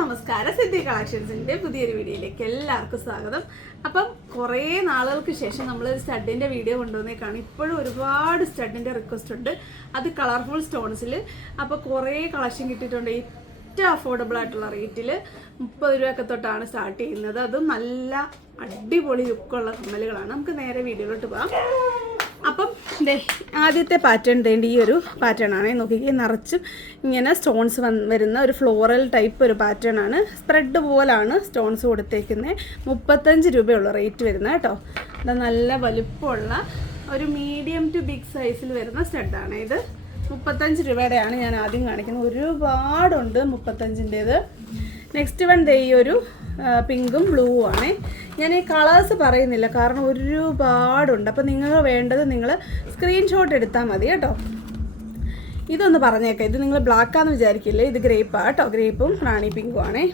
നമസ്കാരം. സിദ്ധി കളക്ഷൻസിന്റെ പുതിയൊരു വീഡിയോയിലേക്ക് എല്ലാവർക്കും സ്വാഗതം. അപ്പം കുറേ നാളുകൾക്ക് ശേഷം നമ്മൾ ഒരു സ്റ്റഡിന്റെ വീഡിയോ കൊണ്ടുവന്നേക്കാണ്. ഇപ്പോഴും ഒരുപാട് സ്റ്റഡിന്റെ റിക്വസ്റ്റ് ഉണ്ട്. അത് കളർഫുൾ സ്റ്റോൺസിൽ അപ്പോൾ കുറേ കളക്ഷൻ കിട്ടിയിട്ടുണ്ട്. ഏറ്റവും അഫോർഡബിൾ ആയിട്ടുള്ള റേറ്റിൽ മുപ്പത് രൂപയൊക്കെ തൊട്ടാണ് സ്റ്റാർട്ട് ചെയ്യുന്നത്. അതും നല്ല അടിപൊളി ലുക്കുള്ള കമ്മലുകളാണ് നമുക്ക് നേരെ വീഡിയോയിലോട്ട് പോകാം. അപ്പം ആദ്യത്തെ പാറ്റേൺ തേണ്ട ഈ ഒരു പാറ്റേൺ ആണ്. നോക്കിക്കേ നിറച്ചും ഇങ്ങനെ സ്റ്റോൺസ് വന്ന് വരുന്ന ഒരു ഫ്ലോറൽ ടൈപ്പ് ഒരു പാറ്റേൺ ആണ്. സ്പ്രെഡ് പോലാണ് സ്റ്റോൺസ് കൊടുത്തേക്കുന്നത് മുപ്പത്തഞ്ച് രൂപയുള്ള റേറ്റ് വരുന്നത് കേട്ടോ. ഇതാ നല്ല വലുപ്പമുള്ള ഒരു മീഡിയം ടു ബിഗ് സൈസിൽ വരുന്ന സ്റ്റഡാണ് ഇത്. മുപ്പത്തഞ്ച് രൂപയുടെയാണ് ഞാൻ ആദ്യം കാണിക്കുന്നത്. ഒരുപാടുണ്ട് മുപ്പത്തഞ്ചിന്റേത്. നെക്സ്റ്റ് വൺ ദേ ഈ ഒരു പിങ്കും ബ്ലൂവും ആണേ. ഞാൻ ഈ കളേഴ്സ് പറയുന്നില്ല കാരണം ഒരുപാടുണ്ട്. അപ്പോൾ നിങ്ങൾ വേണ്ടത് നിങ്ങൾ സ്ക്രീൻഷോട്ട് എടുത്താൽ മതി കേട്ടോ. ഇതൊന്ന് പറഞ്ഞേക്കാം. ഇത് നിങ്ങൾ ബ്ലാക്കാന്ന് വിചാരിക്കില്ലേ? ഇത് ഗ്രേപ്പാണ് കേട്ടോ. ഗ്രേപ്പും റാണി പിങ്കും ആണേ.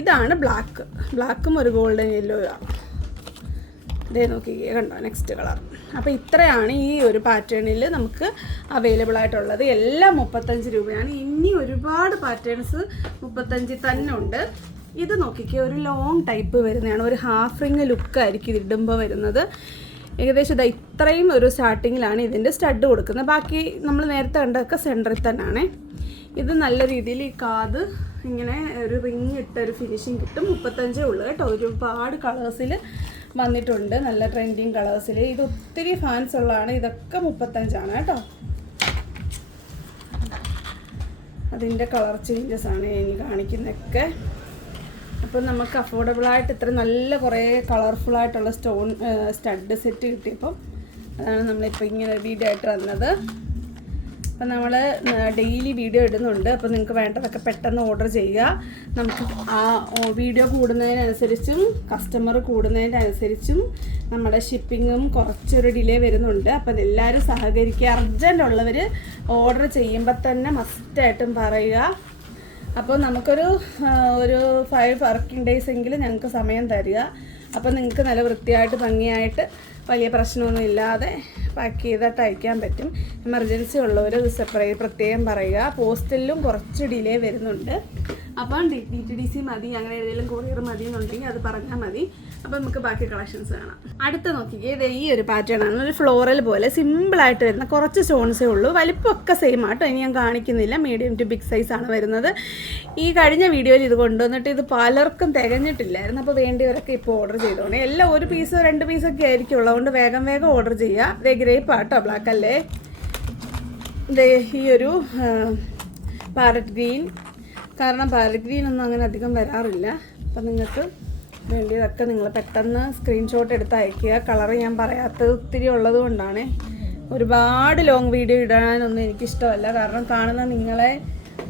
ഇതാണ് ബ്ലാക്ക് ബ്ലാക്കും ഒരു ഗോൾഡൻ യെല്ലോ ആണ്. ഇതേ നോക്കി കണ്ടോ? നെക്സ്റ്റ് കളർ അപ്പോൾ ഇത്രയാണ് ഈ ഒരു പാറ്റേണിൽ നമുക്ക് അവൈലബിൾ ആയിട്ടുള്ളത്. എല്ലാം മുപ്പത്തഞ്ച് രൂപയാണ്. ഇനി ഒരുപാട് പാറ്റേൺസ് മുപ്പത്തഞ്ചിൽ തന്നെ ഉണ്ട്. ഇത് നോക്കിക്കേ ഒരു ലോങ് ടൈപ്പ് വരുന്നതാണ്. ഒരു ഹാഫ് റിങ് ലുക്കായിരിക്കും ഇതിടുമ്പോൾ വരുന്നത്. ഏകദേശം ഇതാ ഇത്രയും ഒരു സ്റ്റാർട്ടിങ്ങിലാണ് ഇതിന്റെ സ്റ്റഡ് കൊടുക്കുന്നത്. ബാക്കി നമ്മൾ നേരത്തെ കണ്ടതൊക്കെ സെന്ററിൽ തന്നെയാണ് ഇത് നല്ല രീതിയിൽ ഈ കാത് ഇങ്ങനെ ഒരു റിങ് ഇട്ട ഒരു ഫിനിഷിങ് കിട്ടും. മുപ്പത്തഞ്ചേ ഉള്ളൂ കേട്ടോ. ഒരുപാട് കളേഴ്സിൽ വന്നിട്ടുണ്ട്. നല്ല ട്രെൻഡിങ് കളേഴ്സിൽ ഇത് ഒത്തിരി ഫാൻസ് ഉള്ളതാണ്. ഇതൊക്കെ മുപ്പത്തഞ്ചാണ് കേട്ടോ. അതിന്റെ കളർ ചേഞ്ചസ് ആണ് ഇനി കാണിക്കുന്നതൊക്കെ. അപ്പോൾ നമുക്ക് അഫോർഡബിൾ ആയിട്ട് ഇത്ര നല്ല കുറേ കളർഫുൾ ആയിട്ടുള്ള സ്റ്റോൺ സ്റ്റഡ് സെറ്റ് കിട്ടിയപ്പം അതാണ് നമ്മളിപ്പോൾ ഇങ്ങനെ വീഡിയോ ആയിട്ട് വന്നത്. അപ്പം നമ്മൾ ഡെയിലി വീഡിയോ ഇടുന്നുണ്ട്. അപ്പോൾ നിങ്ങൾക്ക് വേണ്ടതൊക്കെ പെട്ടെന്ന് ഓർഡർ ചെയ്യുക. നമുക്ക് ആ വീഡിയോ കൂടുന്നതിനനുസരിച്ചും കസ്റ്റമർ കൂടുന്നതിനനുസരിച്ചും നമ്മുടെ ഷിപ്പിങ്ങും കുറച്ചൊരു ഡിലേ വരുന്നുണ്ട്. അപ്പോൾ എല്ലാവരും സഹകരിക്കുക. അർജന്റ് ഉള്ളവർ ഓർഡർ ചെയ്യുമ്പോൾ തന്നെ മസ്റ്റായിട്ടും പറയുക. അപ്പോൾ നമുക്കൊരു ഒരു ഫൈവ് വർക്കിംഗ് ഡേയ്സ് എങ്കിലും ഞങ്ങൾക്ക് സമയം തരിക. അപ്പോൾ നിങ്ങൾക്ക് നല്ല വൃത്തിയായിട്ട് ഭംഗിയായിട്ട് വലിയ പ്രശ്നമൊന്നും ഇല്ലാതെ പാക്ക് ചെയ്തിട്ട് അയക്കാൻ പറ്റും. എമർജൻസി ഉള്ളവർ സെപ്പറേറ്റ് പ്രത്യേകം പറയുക. പോസ്റ്റലിലും കുറച്ച് ഡിലേ വരുന്നുണ്ട്. അപ്പം D D T D C മതി അങ്ങനെ ഏതെങ്കിലും കൊറിയർ മതി എന്നുണ്ടെങ്കിൽ അത് പറഞ്ഞാൽ മതി. അപ്പം നമുക്ക് ബാക്കി കളക്ഷൻസ് കാണാം. അടുത്ത നോക്കിക്കേ ഇത് ഈ ഒരു പാറ്റേൺ ആണ്. ഒരു ഫ്ലോറൽ പോലെ സിമ്പിളായിട്ട് വരുന്ന കുറച്ച് സ്റ്റോൺസേ ഉള്ളൂ. വലിപ്പമൊക്കെ സെയിം ആട്ടോ. ഇനി ഞാൻ കാണിക്കുന്നില്ല. മീഡിയം ടു ബിഗ് സൈസ് ആണ് വരുന്നത്. ഈ കഴിഞ്ഞ വീഡിയോയിൽ ഇത് കൊണ്ടുവന്നിട്ട് ഇത് പലർക്കും തികഞ്ഞിട്ടില്ലായിരുന്നു. അപ്പോൾ വേണ്ടിയവരൊക്കെ ഇപ്പോൾ ഓർഡർ ചെയ്തോണേ. എല്ലാം ഒരു പീസ് രണ്ട് പീസൊക്കെ ആയിരിക്കും ഉള്ളതുകൊണ്ട് വേഗം വേഗം ഓർഡർ ചെയ്യുക ഇതേ ഗ്രേപ്പ് ആട്ടോ ബ്ലാക്ക് അല്ലേ? ഈ ഒരു പാരറ്റ് ഗ്രീൻ കാരണം പാരറ്റ് ഗ്രീൻ ഒന്നും അങ്ങനെ അധികം വരാറില്ല. അപ്പം നിങ്ങൾക്ക് വേണ്ടിയതൊക്കെ നിങ്ങൾ പെട്ടെന്ന് സ്ക്രീൻഷോട്ട് എടുത്ത് അയക്കുക കളർ ഞാൻ പറയാത്തത് ഒത്തിരി ഉള്ളത് കൊണ്ടാണ്. ഒരുപാട് ലോങ് വീഡിയോ ഇടാനൊന്നും എനിക്കിഷ്ടമല്ല. കാരണം കാണുന്ന നിങ്ങളെ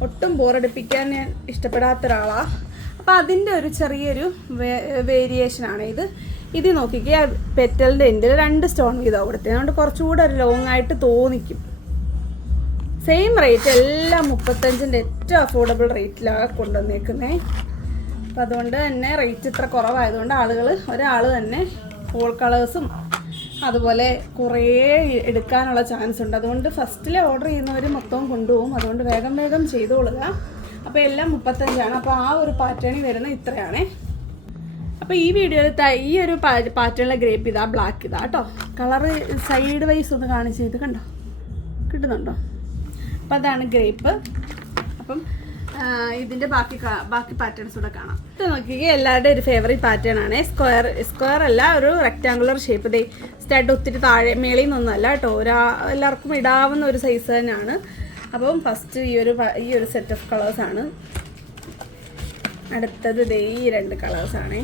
ഒട്ടും ബോറടിപ്പിക്കാൻ ഞാൻ ഇഷ്ടപ്പെടാത്ത ഒരാളാണ് അപ്പോൾ അതിന്റെ ഒരു ചെറിയൊരു വേരിയേഷനാണ് ഇത്. ഇത് നോക്കിക്കുക പെറ്റലിന്റെ എൻഡിൽ രണ്ട് സ്റ്റോൺ വീതം കൊടുത്തത് അതുകൊണ്ട് കുറച്ചുകൂടെ ഒരു ലോങ് ആയിട്ട് തോന്നിക്കും. സെയിം റേറ്റ് എല്ലാം മുപ്പത്തഞ്ചിന്റെ ഏറ്റവും അഫോർഡബിൾ റേറ്റിലാണ് കൊണ്ടുവന്നേക്കുന്നത് അപ്പം അതുകൊണ്ട് തന്നെ റേറ്റ് ഇത്ര കുറവായതുകൊണ്ട് ആളുകൾ ഒരാൾ തന്നെ ഓൾ കളേഴ്സും അതുപോലെ കുറേ എടുക്കാനുള്ള ചാൻസ് ഉണ്ട്. അതുകൊണ്ട് ഫസ്റ്റിൽ ഓർഡർ ചെയ്യുന്നവർ മൊത്തവും കൊണ്ടുപോകും. അതുകൊണ്ട് വേഗം വേഗം ചെയ്തോളുക. അപ്പോൾ എല്ലാം മുപ്പത്തഞ്ചാണ്. അപ്പോൾ ആ ഒരു പാറ്റേണിൽ വരുന്ന ഇത്രയാണേ. അപ്പോൾ ഈ വീഡിയോയിൽ ഈ ഒരു പാറ്റേണിലെ ഗ്രേപ്പ് ഇതാ ബ്ലാക്ക് ഇതാ കേട്ടോ. കളറ് സൈഡ് വൈസ് ഒന്ന് കാണിച്ച് ഇത് കണ്ടോ? കിട്ടുന്നുണ്ടോ? അപ്പം അതാണ് ഗ്രേപ്പ്. അപ്പം ഇതിന്റെ ബാക്കി ബാക്കി പാറ്റേൺസ് കൂടെ കാണാം. ഇത് നോക്കിയാൽ എല്ലാവരുടെയും ഒരു ഫേവറേറ്റ് പാറ്റേൺ ആണ്. സ്ക്വയർ സ്ക്വയർ അല്ല ഒരു റെക്റ്റാങ്കുലർ ഷേപ്പ് ദേ സ്റ്റഡ് ഒത്തിരി താഴെ മേളിൽ നിന്നൊന്നും അല്ല കേട്ടോ. ഒരാ എല്ലാവർക്കും ഇടാവുന്ന ഒരു സൈസ് തന്നെയാണ്. അപ്പം ഫസ്റ്റ് ഈ ഒരു ഈ ഒരു സെറ്റ് ഓഫ് കളേഴ്സ് ആണ്. അടുത്തത് ദേ ഈ രണ്ട് കളേഴ്സ് ആണ്.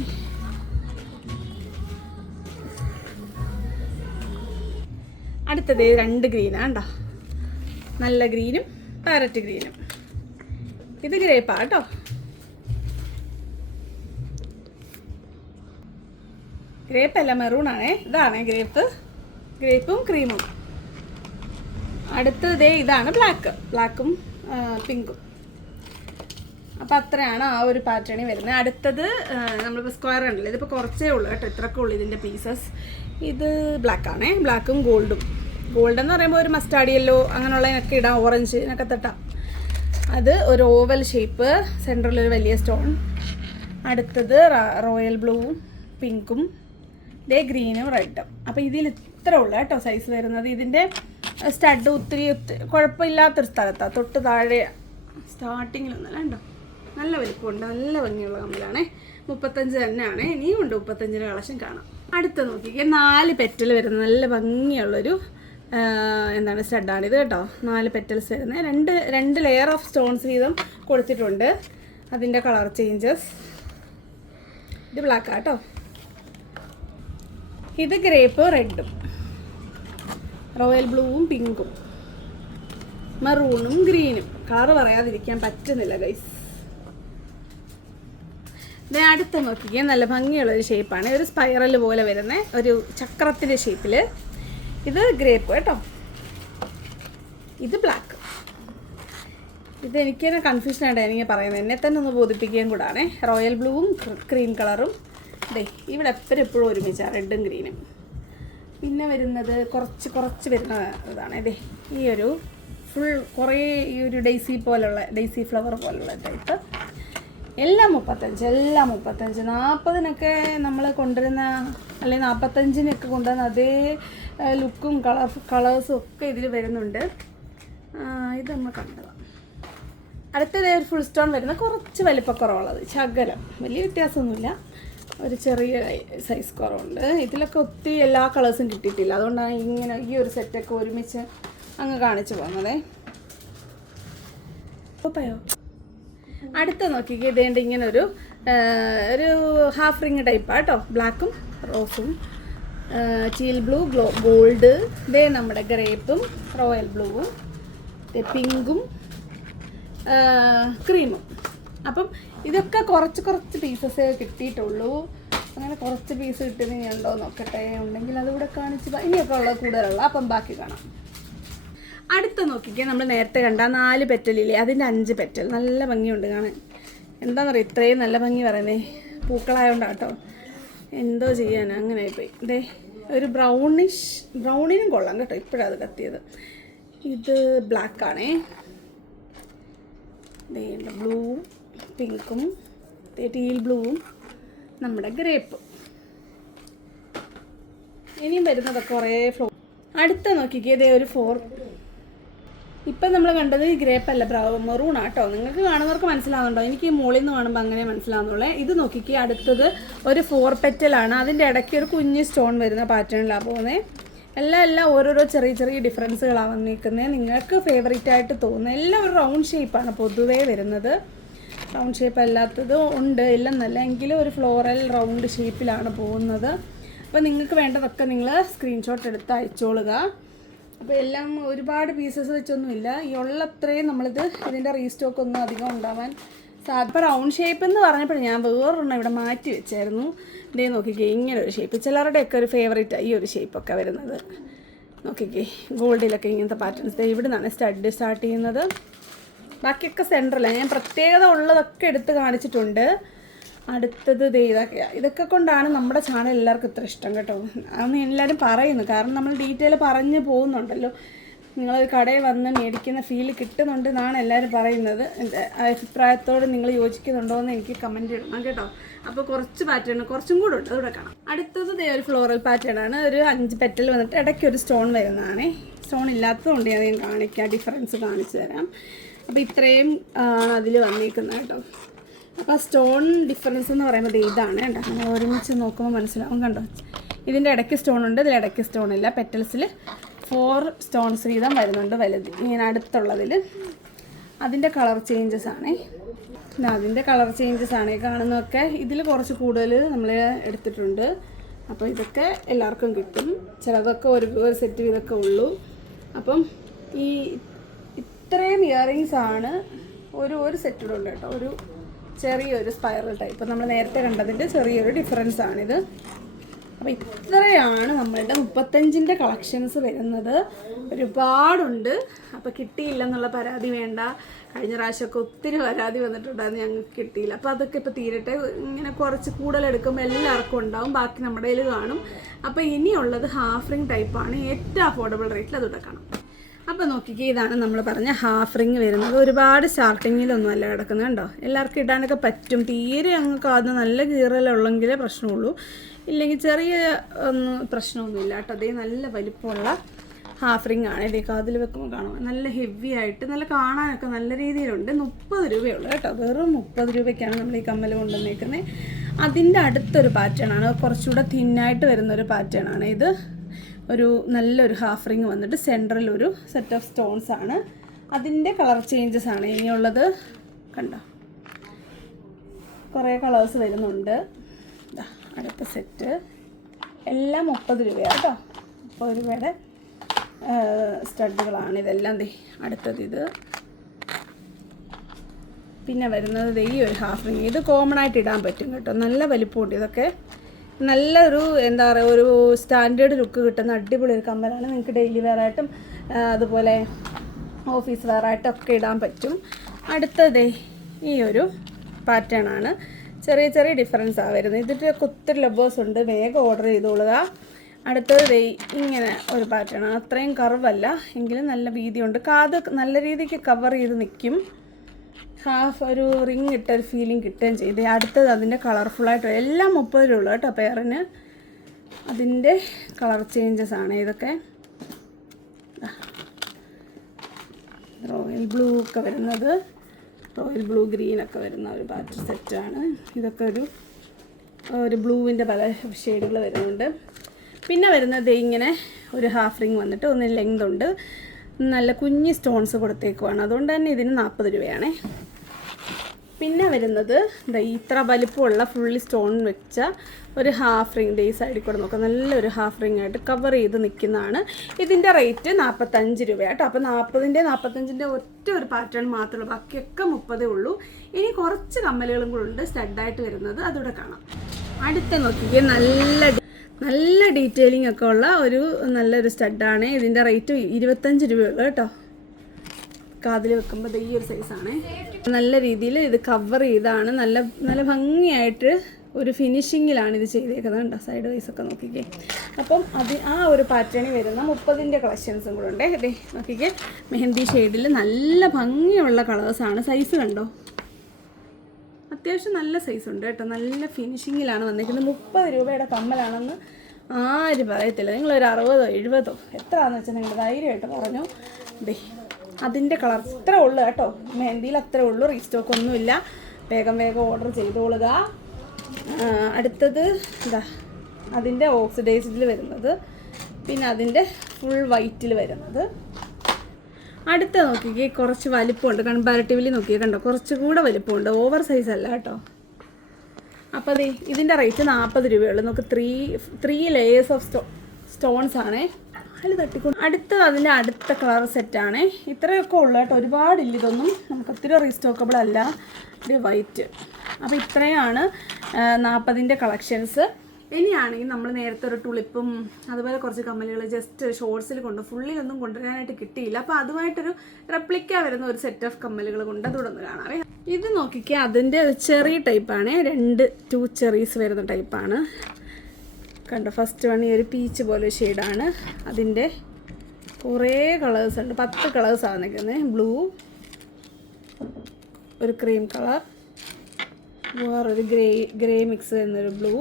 അടുത്തത് രണ്ട് ഗ്രീനാണ് കേട്ടോ നല്ല ഗ്രീനും പാരറ്റ് ഗ്രീനും. ഇത് ഗ്രേപ്പാ കേട്ടോ ഗ്രേപ്പ് അല്ല മെറൂൺ ആണേ. ഇതാണേ ഗ്രേപ്പ്. ഗ്രേപ്പും ക്രീമും. അടുത്തത് ഇതാണ് ബ്ലാക്ക് ബ്ലാക്കും പിങ്കും അപ്പം അത്രയാണ് ആ ഒരു പാറ്റേണിൽ വരുന്നത്. അടുത്തത് നമ്മളിപ്പോൾ സ്ക്വയർ ഉണ്ടല്ലോ ഇതിപ്പോൾ കുറച്ചേ ഉള്ളൂ കേട്ടോ. ഇത്രയൊക്കെ ഉള്ളൂ ഇതിന്റെ പീസസ് ഇത് ബ്ലാക്കാണേ ബ്ലാക്കും ഗോൾഡും ഗോൾഡ് എന്ന് പറയുമ്പോൾ ഒരു മസ്റ്റാർഡ് യെല്ലോ അങ്ങനെയുള്ളതിനൊക്കെ ഇടാം ഓറഞ്ച് ഇതിനൊക്കെ തട്ടാം. അത് ഒരു ഓവൽ ഷേപ്പ് സെന്ററിൽ ഒരു വലിയ സ്റ്റോൺ അടുത്തത് റോയൽ ബ്ലൂവും പിങ്കും ഡേ ഗ്രീനും റെഡും അപ്പോൾ ഇതിൽ ഇത്ര ഉള്ളു കേട്ടോ സൈസ് വരുന്നത്. ഇതിന്റെ സ്റ്റഡ് ഒത്തിരി കുഴപ്പമില്ലാത്തൊരു സ്ഥലത്താണ് തൊട്ട് താഴെ സ്റ്റാർട്ടിങ്ങിലൊന്നല്ല കേട്ടോ നല്ല വലിപ്പമുണ്ട് നല്ല ഭംഗിയുള്ള കമ്മലാണേ മുപ്പത്തഞ്ച് തന്നെയാണ്. ഇനിയും ഉണ്ട് മുപ്പത്തഞ്ചിന് കളക്ഷൻ കാണാം. അടുത്ത നോക്കിക്കേ നാല് പെറ്റൽ വരുന്ന നല്ല ഭംഗിയുള്ളൊരു എന്താണ് സ്റ്റഡാണിത് കേട്ടോ. നാല് പെറ്റൽസ് വരുന്നത് രണ്ട് രണ്ട് ലെയർ ഓഫ് സ്റ്റോൺസ് വീതം കൊടുത്തിട്ടുണ്ട്. അതിന്റെ കളർ ചേഞ്ചസ് ഇത് ബ്ലാക്ക് കേട്ടോ. ഇത് ഗ്രേപ്പ് റെഡും റോയൽ ബ്ലൂവും പിങ്കും മറൂണും ഗ്രീനും കളർ പറയാതിരിക്കാൻ പറ്റുന്നില്ല ഗൈസ് ഇത് അടുത്ത നോക്കിക്കുക നല്ല ഭംഗിയുള്ളൊരു ഷേപ്പാണ് ഒരു സ്പൈറൽ പോലെ വരുന്ന. ഒരു ചക്രത്തിന്റെ ഷേപ്പിൽ ഇത് ഗ്രേപ്പ് കേട്ടോ. ഇത് ബ്ലാക്ക്. ഇത് എനിക്ക് തന്നെ കൺഫ്യൂഷൻ ആയിട്ട് എനിക്ക് പറയുന്നത്. എന്നെ തന്നെ ഒന്ന് ബോധിപ്പിക്കുകയും കൂടാണ്. റോയൽ ബ്ലൂവും ക്രീം കളറും ദേ ഇവിടെ എപ്പോഴും എപ്പോഴും ഒരുമിച്ചാണ് റെഡും ഗ്രീനും. പിന്നെ വരുന്നത് കുറച്ച് കുറച്ച് വരുന്ന ഇതാണ്. ഇതേ ഈ ഒരു ഫുൾ കുറേ ഈ ഒരു ഡെയ്സി പോലുള്ള ഡെയ്സി ഫ്ലവർ പോലുള്ള ടൈപ്പ് എല്ലാം മുപ്പത്തഞ്ച് എല്ലാം മുപ്പത്തഞ്ച്. നാൽപ്പതിനൊക്കെ നമ്മൾ കൊണ്ടുവരുന്ന അല്ലെങ്കിൽ നാൽപ്പത്തഞ്ചിനൊക്കെ കൊണ്ടുവന്ന അതേ ലുക്കും കളർ കളേഴ്സും ഒക്കെ ഇതിൽ വരുന്നുണ്ട്. ഇത് നമ്മൾ കണ്ടതാണ് അടുത്തത് ഒരു ഫുൾ സ്റ്റോൺ വരുന്ന കുറച്ച് വലിപ്പക്കുറവുള്ളത്. ശകലം. വലിയ വ്യത്യാസമൊന്നുമില്ല. ഒരു ചെറിയ സൈസ് കുറവുണ്ട്. ഇതിലൊക്കെ ഒത്തിരി എല്ലാ കളേഴ്സും കിട്ടിയിട്ടില്ല. അതുകൊണ്ടാണ് ഇങ്ങനെ ഈ ഒരു സെറ്റൊക്കെ ഒരുമിച്ച് അങ്ങ് കാണിച്ചു പോകുന്നത്. പോയോ അടുത്ത നോക്കിക്കേ. ഇതേണ്ട ഇങ്ങനെ ഒരു ഒരു ഹാഫ് റിങ് ടൈപ്പാട്ടോ ബ്ലാക്കും റോസും. ചീൽ ബ്ലൂ ഗ്ലോ ഗോൾഡ് ഇതേ നമ്മുടെ ഗ്രേപ്പും റോയൽ ബ്ലൂവും ദേ പിങ്കും ക്രീമും അപ്പം ഇതൊക്കെ കുറച്ച് കുറച്ച് പീസസേ കിട്ടിയിട്ടുള്ളൂ. അങ്ങനെ കുറച്ച് പീസ് കിട്ടുന്ന ഉണ്ടോ നോക്കട്ടെ. ഉണ്ടെങ്കിൽ അതുകൂടെ കാണിച്ച് ഇനിയൊക്കെ ഉള്ള കൂടുതലുള്ള. അപ്പം ബാക്കി കാണാം. അടുത്ത നോക്കിക്കേ നമ്മൾ നേരത്തെ കണ്ട നാല് പെറ്റലില്ലേ? അതിന്റെ അഞ്ച് പെറ്റൽ. നല്ല ഭംഗിയുണ്ട് കാണാൻ. എന്താണെന്നറിയാം ഇത്രയും നല്ല ഭംഗി പറയുന്നേ. പൂക്കളായതുകൊണ്ടാണ് കേട്ടോ എന്തോ ചെയ്യാൻ അങ്ങനെ പോയി ഇതേ ഒരു ബ്രൗണിഷ് ബ്രൗണിനും കൊള്ളാം കേട്ടോ. ഇപ്പോഴാണ് അത് കത്തിയത്. ഇത് ബ്ലാക്ക് ആണേ. ദേണ്ട ബ്ലൂവും പിങ്കും ടീൽ ബ്ലൂവും നമ്മുടെ ഗ്രേപ്പ് ഇനിയും വരുന്നതൊക്കെ കുറേ ഫ്ലോ അടുത്ത നോക്കിക്കേ. ഇതേ ഒരു ഫോർ ഇപ്പം നമ്മൾ കണ്ടത് ഗ്രേപ്പ് അല്ല ബ്രൗ മെറൂൺ ആട്ടോ. നിങ്ങൾക്ക് കാണുന്നവർക്ക് മനസ്സിലാവുന്നുണ്ടോ? എനിക്ക് ഈ മുകളിൽ നിന്ന് കാണുമ്പോൾ അങ്ങനെ മനസ്സിലാവുന്നുള്ളേ. ഇത് നോക്കിക്കേ അടുത്തത് ഒരു ഫോർ പെറ്റലാണ്. അതിന്റെ ഇടയ്ക്ക് ഒരു കുഞ്ഞ് സ്റ്റോൺ വരുന്ന പാറ്റേണിലാണ് പോകുന്നത് എല്ലാം എല്ലാം ഓരോരോ ചെറിയ ചെറിയ ഡിഫറൻസുകളാണ് വന്നിരിക്കുന്നത് നിങ്ങൾക്ക് ഫേവറേറ്റ് ആയിട്ട് തോന്നുന്നത് എല്ലാം ഒരു റൗണ്ട് ഷേപ്പാണ് പൊതുവേ വരുന്നത്. റൗണ്ട് ഷേപ്പ് അല്ലാത്തത് ഉണ്ട് ഇല്ലെന്നല്ല. എങ്കിലും ഒരു ഫ്ലോറൽ റൗണ്ട് ഷേപ്പിലാണ് പോകുന്നത്. അപ്പോൾ നിങ്ങൾക്ക് വേണ്ടതൊക്കെ നിങ്ങൾ സ്ക്രീൻഷോട്ട് എടുത്ത് അയച്ചോളുക. അപ്പോൾ എല്ലാം ഒരുപാട് പീസസ് വെച്ചൊന്നുമില്ല. ഈ ഉള്ളത്രയും നമ്മളിത് ഇതിന്റെ റീസ്റ്റോക്ക് ഒന്നും അധികം ഉണ്ടാവാൻ സാധ്യത ഇപ്പോൾ റൗണ്ട് ഷേപ്പ് എന്ന് പറഞ്ഞപ്പോൾ ഞാൻ വേറൊരെണ്ണം ഇവിടെ മാറ്റി വെച്ചായിരുന്നു. ഇതേ നോക്കിക്കേ ഇങ്ങനെ ഒരു ഷേപ്പ് ചിലരുടെയൊക്കെ ഒരു ഫേവറേറ്റ് ഈ ഒരു ഷേപ്പൊക്കെ വരുന്നത്. നോക്കിക്കേ ഗോൾഡിലൊക്കെ ഇങ്ങനത്തെ പാറ്റേൺസ് ഇവിടെ നിന്നാണ് സ്റ്റഡ് സ്റ്റാർട്ട് ചെയ്യുന്നത്. ബാക്കിയൊക്കെ സെന്ററിലാണ് ഞാൻ പ്രത്യേകത ഉള്ളതൊക്കെ എടുത്ത് കാണിച്ചിട്ടുണ്ട്. അടുത്തത് ദേ ഇതൊക്കെയാണ് ഇതൊക്കെ കൊണ്ടാണ് നമ്മുടെ ചാനൽ എല്ലാവർക്കും ഇത്ര ഇഷ്ടം കേട്ടോ. അന്ന് എല്ലാവരും പറയുന്നു. കാരണം നമ്മൾ ഡീറ്റെയിൽ പറഞ്ഞു പോകുന്നുണ്ടല്ലോ. നിങ്ങളൊരു കടയിൽ വന്ന് മേടിക്കുന്ന ഫീൽ കിട്ടുന്നുണ്ട് എന്നാണ് എല്ലാവരും പറയുന്നത്. എന്റെ അഭിപ്രായത്തോട് നിങ്ങൾ യോജിക്കുന്നുണ്ടോ എന്ന് എനിക്ക് കമന്റ് ഇടണം കേട്ടോ. അപ്പോൾ കുറച്ച് പാറ്റേൺ കുറച്ചും കൂടെ ഉണ്ട്. അതുകൂടെ കാണാം. അടുത്തത് ദേ ഒരു ഫ്ലോറൽ പാറ്റേൺ ആണ്. ഒരു അഞ്ച് പെറ്റൽ വന്നിട്ട് ഇടയ്ക്ക് ഒരു സ്റ്റോൺ വരുന്നതാണ്. സ്റ്റോൺ ഇല്ലാത്തതുകൊണ്ട് ഞാൻ കാണിക്കാം. ഡിഫറൻസ് കാണിച്ചു തരാം. അപ്പോൾ ഇത്രയും അതിൽ വന്നിരിക്കുന്നത് കേട്ടോ. അപ്പോൾ സ്റ്റോൺ ഡിഫറൻസ് എന്ന് പറയുമ്പോൾ ഇതാണ് കേട്ടോ നമ്മൾ ഒരുമിച്ച് നോക്കുമ്പോൾ മനസ്സിലാവും കണ്ടോ? ഇതിന്റെ ഇടയ്ക്ക് സ്റ്റോൺ ഉണ്ട് ഇതിൽ ഇടയ്ക്ക് സ്റ്റോൺ ഇല്ല. പെറ്റൽസിൽ ഫോർ സ്റ്റോൺസ് വീതം വരുന്നുണ്ട് വലുത്. ഇങ്ങനെ അടുത്തുള്ളതിൽ അതിന്റെ കളർ ചേഞ്ചസ് ആണേ. അതിന്റെ കളർ ചേഞ്ചസ് ആണ് കാണുന്നതൊക്കെ. ഇതിൽ കുറച്ച് കൂടുതൽ നമ്മൾ എടുത്തിട്ടുണ്ട്. അപ്പോൾ ഇതൊക്കെ എല്ലാവർക്കും കിട്ടും. ചിലതൊക്കെ ഒരു ഒരു സെറ്റ് ഇതൊക്കെ ഉള്ളൂ. അപ്പം ഈ ഇത്രയും ഇയറിങ്സ് ആണ് ഒരു ഒരു സെറ്റിലുണ്ട് കേട്ടോ. ഒരു ചെറിയൊരു സ്പൈറൽ ടൈപ്പ് നമ്മൾ നേരത്തെ കണ്ടതിന്റെ ചെറിയൊരു ഡിഫറൻസ് ആണിത്. അപ്പോൾ ഇത്രയാണ് നമ്മളുടെ മുപ്പത്തഞ്ചിന്റെ കളക്ഷൻസ് വരുന്നത്. ഒരുപാടുണ്ട്. അപ്പോൾ കിട്ടിയില്ലെന്നുള്ള പരാതി വേണ്ട. കഴിഞ്ഞ പ്രാവശ്യമൊക്കെ ഒത്തിരി പരാതി വന്നിട്ടുണ്ടായിരുന്നു ഞങ്ങൾക്ക് കിട്ടിയില്ല. അപ്പോൾ അതൊക്കെ ഇപ്പോൾ തീരട്ടെ. ഇങ്ങനെ കുറച്ച് കൂടുതലെടുക്കുമ്പോൾ എല്ലാവർക്കും ഉണ്ടാവും. ബാക്കി നമ്മുടെ കയ്യിൽ കാണും. അപ്പോൾ ഇനിയുള്ളത് ഹാഫ് റിംഗ് ടൈപ്പാണ് ഏറ്റവും അഫോർഡബിൾ റേറ്റിൽ അത് കാണാം. അപ്പോൾ നോക്കിക്കേ ഇതാണ് നമ്മൾ പറഞ്ഞ ഹാഫ് റിങ് വരുന്നത്. ഒരുപാട് സ്റ്റാർട്ടിങ്ങിലൊന്നും അല്ല കിടക്കുന്നത് കണ്ടോ? എല്ലാവർക്കും ഇടാനൊക്കെ പറ്റും. തീരെ അങ്ങ് കാത് നല്ല കീറലുള്ളെങ്കിലേ പ്രശ്നമുള്ളൂ. ഇല്ലെങ്കിൽ ചെറിയ ഒന്നും പ്രശ്നമൊന്നുമില്ല കേട്ടോ. അതേ നല്ല വലിപ്പമുള്ള ഹാഫ് റിങ് ആണ്. ഇതേ കാതിൽ വെക്കുമ്പോൾ കാണാം നല്ല ഹെവി ആയിട്ട് നല്ല കാണാനൊക്കെ നല്ല രീതിയിലുണ്ട്. മുപ്പത് രൂപയുള്ളൂ കേട്ടോ. വെറും മുപ്പത് രൂപയ്ക്കാണ് നമ്മൾ ഈ കമ്മൽ കൊണ്ടുവന്നേക്കുന്നത് അതിന്റെ അടുത്തൊരു പാറ്റേൺ ആണ്. കുറച്ചുകൂടെ തിന്നായിട്ട് വരുന്നൊരു പാറ്റേൺ ആണ് ഇത്. ഒരു നല്ലൊരു ഹാഫ് റിങ് വന്നിട്ട് സെൻട്രൽ ഒരു സെറ്റ് ഓഫ് സ്റ്റോൺസ് ആണ്. അതിന്റെ കളർ ചേഞ്ചസ് ആണ്. ഇനിയുള്ളത് കണ്ടോ? കുറേ കളേഴ്സ് വരുന്നുണ്ട്. അടുത്ത സെറ്റ് എല്ലാം മുപ്പത് രൂപയാണ് കേട്ടോ. മുപ്പത് രൂപയുടെ സ്റ്റഡുകളാണ് ഇതെല്ലാം ദേ അടുത്തത് ഇത്. പിന്നെ വരുന്നത് ഈ ഒരു ഹാഫ് റിങ് ഇത് കോമൺ ആയിട്ട് ഇടാൻ പറ്റും കേട്ടോ. നല്ല വലിപ്പമുണ്ട് ഇതൊക്കെ. നല്ലൊരു എന്താ പറയുക ഒരു സ്റ്റാൻഡേർഡ് ലുക്ക് കിട്ടുന്ന അടിപൊളി ഒരു കമ്മലാണ്. നിങ്ങൾക്ക് ഡെയിലി വെയർ ആയിട്ടും അതുപോലെ ഓഫീസ് വെയർ ആയിട്ടും ഒക്കെ ഇടാൻ പറ്റും. അടുത്തതേ ഈ ഒരു പാറ്റേൺ ആണ്. ചെറിയ ചെറിയ ഡിഫറൻസ് ആ വരുന്നത്. ഇതിന്റെ ഒത്തിരി ലബേഴ്സ് ഉണ്ട്. വേഗം ഓർഡർ ചെയ്തോളുക. അടുത്തത് ഇങ്ങനെ ഒരു പാറ്റേൺ അത്രയും കർവല്ല എങ്കിലും നല്ല വീതിയുണ്ട്. കാത് നല്ല രീതിക്ക് കവർ ചെയ്ത് നിൽക്കും ഹാഫ് ഒരു റിങ് ഇട്ട ഒരു ഫീലിംഗ് കിട്ടുകയും ചെയ്ത്. അടുത്തത് അതിന്റെ കളർഫുള്ളായിട്ട് എല്ലാം മുപ്പത് രൂപ കേട്ടോ. പെയറിന് അതിന്റെ കളർ ചേഞ്ചസ് ആണ് ഇതൊക്കെ. റോയൽ ബ്ലൂ ഒക്കെ വരുന്നത്. റോയൽ ബ്ലൂ ഗ്രീൻ ഒക്കെ വരുന്ന ഒരു ബാറ്റർ സെറ്റാണ് ഇതൊക്കെ ഒരു ഒരു ബ്ലൂവിന്റെ പല ഷെയ്ഡുകൾ വരുന്നുണ്ട്. പിന്നെ വരുന്നത് ഇങ്ങനെ ഒരു ഹാഫ് റിങ് വന്നിട്ട് ഒന്ന് ലെങ്ത് ഉണ്ട്. നല്ല കുഞ്ഞ് സ്റ്റോൺസ് കൊടുത്തേക്കുവാണ്. അതുകൊണ്ട് തന്നെ ഇതിന് നാൽപ്പത് രൂപയാണേ. പിന്നെ വരുന്നത് എന്താ ഇത്ര വലിപ്പമുള്ള ഫുള്ളി സ്റ്റോൺ വെച്ച ഒരു ഹാഫ് റിംഗ് ഡേ സൈഡിൽ കൂടെ നോക്കാം. നല്ലൊരു ഹാഫ് റിംഗ് ആയിട്ട് കവർ ചെയ്ത് നിൽക്കുന്നതാണ്. ഇതിന്റെ റേറ്റ് നാൽപ്പത്തഞ്ച് രൂപ കേട്ടോ അപ്പോൾ നാൽപ്പതിന്റെ നാൽപ്പത്തഞ്ചിന്റെ ഒറ്റ ഒരു പാറ്റേൺ മാത്രമേ ബാക്കിയൊക്കെ മുപ്പതേ ഉള്ളൂ. ഇനി കുറച്ച് കമ്മലുകളും കൂടെ ഉണ്ട് സ്റ്റഡായിട്ട് വരുന്നത്. അതിവിടെ കാണാം. അടുത്ത നോക്കിക്കേ നല്ല നല്ല ഡീറ്റെയിലിംഗ് ഒക്കെ ഉള്ള ഒരു നല്ലൊരു സ്റ്റഡാണ് ഇതിന്റെ റേറ്റ് ഇരുപത്തഞ്ച് രൂപയുള്ളൂ കേട്ടോ. കാതിൽ വെക്കുമ്പോൾ ഈ ഒരു സൈസാണ് നല്ല രീതിയിൽ ഇത് കവർ ചെയ്താണ്. നല്ല നല്ല ഭംഗിയായിട്ട് ഒരു ഫിനിഷിങ്ങിലാണ് ഇത് ചെയ്തേക്കുന്നത് കണ്ടോ? സൈഡ് വൈസ് ഒക്കെ നോക്കിക്കേ. അപ്പം അത് ആ ഒരു പാറ്റേണിൽ വരുന്ന മുപ്പതിന്റെ കളക്ഷൻസും കൂടെ ഉണ്ടേ. ദേ നോക്കിക്കേ. മെഹന്തി ഷെയ്ഡിൽ നല്ല ഭംഗിയുള്ള കളേഴ്സാണ് സൈസ് കണ്ടോ? അത്യാവശ്യം നല്ല സൈസ് ഉണ്ട് കേട്ടോ. നല്ല ഫിനിഷിങ്ങിലാണ് വന്നിരിക്കുന്നത്. മുപ്പത് രൂപയുടെ കമ്മലാണെന്ന് ആരും പറയത്തില്ല. നിങ്ങളൊരു അറുപതോ എഴുപതോ? എത്രയാണെന്ന് വെച്ചാൽ നിങ്ങൾ ധൈര്യമായിട്ട് പറഞ്ഞു. ദേ അതിന്റെ കളർ ഇത്ര ഉള്ളു കേട്ടോ. മെഹന്തിയിൽ അത്രേ ഉള്ളൂ റീസ്റ്റോക്ക് ഒന്നുമില്ല വേഗം വേഗം ഓർഡർ ചെയ്തോളുക അടുത്തത് എന്താ അതിന്റെ ഓക്സിഡൈസ്ഡിൽ വരുന്നത്. പിന്നെ അതിന്റെ ഫുൾ വൈറ്റിൽ വരുന്നത്. അടുത്ത നോക്കിക്കേ കുറച്ച് വലിപ്പമുണ്ട്. കൺപാരറ്റീവ്ലി നോക്കിയേ കണ്ടോ കുറച്ച് കുറച്ചുകൂടെ വലിപ്പമുണ്ട്. ഓവർ സൈസ് അല്ല കേട്ടോ. അപ്പോൾ അതെ ഇതിന്റെ റേറ്റ് നാൽപ്പത് രൂപയുള്ളൂ നമുക്ക് three three layers of sto stones ആണേ. അതിൽ തട്ടിക്കൊണ്ട് അടുത്ത അതിന്റെ അടുത്ത കളർ സെറ്റാണ്. ഇത്രയൊക്കെ ഉള്ളു കേട്ടോ. ഒരുപാടില്ല ഇതൊന്നും. നമുക്ക് ഒത്തിരി റീസ്റ്റോക്കബിൾ അല്ല. ഇത് വൈറ്റ്. അപ്പോൾ ഇത്രയാണ് നാൽപ്പതിന്റെ കളക്ഷൻസ്. ഇനിയാണെങ്കിൽ നമ്മൾ നേരത്തെ ഒരു ടുളിപ്പും അതുപോലെ കുറച്ച് കമ്മലുകൾ ജസ്റ്റ് ഷോർട്സിൽ കൊണ്ട് ഫുള്ളിലൊന്നും കൊണ്ടുവരാനായിട്ട് കിട്ടിയില്ല. അപ്പോൾ അതുമായിട്ടൊരു റെപ്ലിക്ക വരുന്ന ഒരു സെറ്റ് ഓഫ് കമ്മലുകൾ കൊണ്ട് തുടർന്ന് കാണാം. ഇത് നോക്കിക്കുക അതിന്റെ ചെറിയ ടൈപ്പാണ് രണ്ട് ടു ചെറീസ് വരുന്ന ടൈപ്പാണ് കണ്ടോ ഫസ്റ്റ് വൺ ഈ ഒരു പീച്ച് പോലെ ഷെയ്ഡാണ് അതിന്റെ കുറേ കളേഴ്സ് ഉണ്ട്. പത്ത് കളേഴ്സാണ് നിൽക്കുന്നത്. ബ്ലൂ ഒരു ക്രീം കളർ വേറൊരു ഗ്രേ ഗ്രേ മിക്സ് എന്നൊരു ബ്ലൂ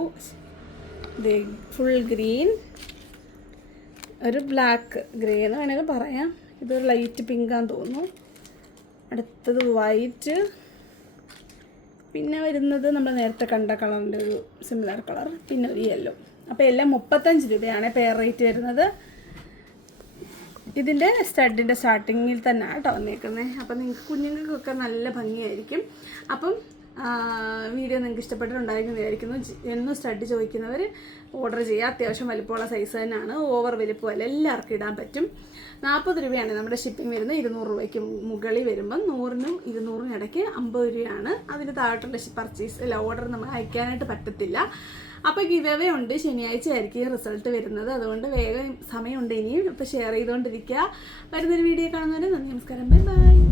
ഫുൾ ഗ്രീൻ ഒരു ബ്ലാക്ക് ഗ്രേ എന്ന് വേണമെങ്കിൽ പറയാം. ഇതൊരു ലൈറ്റ് പിങ്കാന്ന് തോന്നുന്നു. അടുത്തത് വൈറ്റ് പിന്നെ വരുന്നത് നമ്മൾ നേരത്തെ കണ്ട കളറിന്റെ ഒരു സിമിലർ കളർ പിന്നെ ഒരു യെല്ലോ അപ്പോൾ എല്ലാം മുപ്പത്തഞ്ച് രൂപയാണ് പെയർ റേറ്റ് വരുന്നത്. ഇതിന്റെ സ്റ്റഡിന്റെ സ്റ്റാർട്ടിങ്ങിൽ തന്നെ കേട്ടോ വന്നേക്കുന്നത് അപ്പം നിങ്ങൾക്ക് കുഞ്ഞുങ്ങൾക്കൊക്കെ നല്ല ഭംഗിയായിരിക്കും. അപ്പം വീഡിയോ നിങ്ങൾക്ക് ഇഷ്ടപ്പെട്ടിട്ടുണ്ടായിരിക്കും വിചാരിക്കുന്നു. എന്നും സ്റ്റഡ് ചോദിക്കുന്നവർ ഓർഡർ ചെയ്യുക. അത്യാവശ്യം വലിപ്പമുള്ള സൈസ് തന്നെയാണ്. ഓവർ വലിപ്പമല്ല എല്ലാവർക്കും ഇടാൻ പറ്റും. നാൽപ്പത് രൂപയാണ് നമ്മുടെ ഷിപ്പിംഗ് വരുന്നത്. ഇരുന്നൂറ് രൂപയ്ക്ക് മുകളിൽ വരുമ്പം നൂറിനും ഇരുന്നൂറിനും ഇടയ്ക്ക് അമ്പത് രൂപയാണ്. അതിന് താഴോട്ടുള്ള പർച്ചേസ് അല്ല ഓർഡർ നമുക്ക് അയക്കാനായിട്ട് പറ്റത്തില്ല. അപ്പോൾ ഗിവ് ഉണ്ട്. ശനിയാഴ്ച ആയിരിക്കും റിസൾട്ട് വരുന്നത്. അതുകൊണ്ട് വേഗം സമയമുണ്ട് ഇനിയും. അപ്പോൾ ഷെയർ ചെയ്തുകൊണ്ടിരിക്കുക. വരുന്നൊരു വീഡിയോ കാണുന്നവരെ നന്ദി നമസ്കാരം. Bye bye.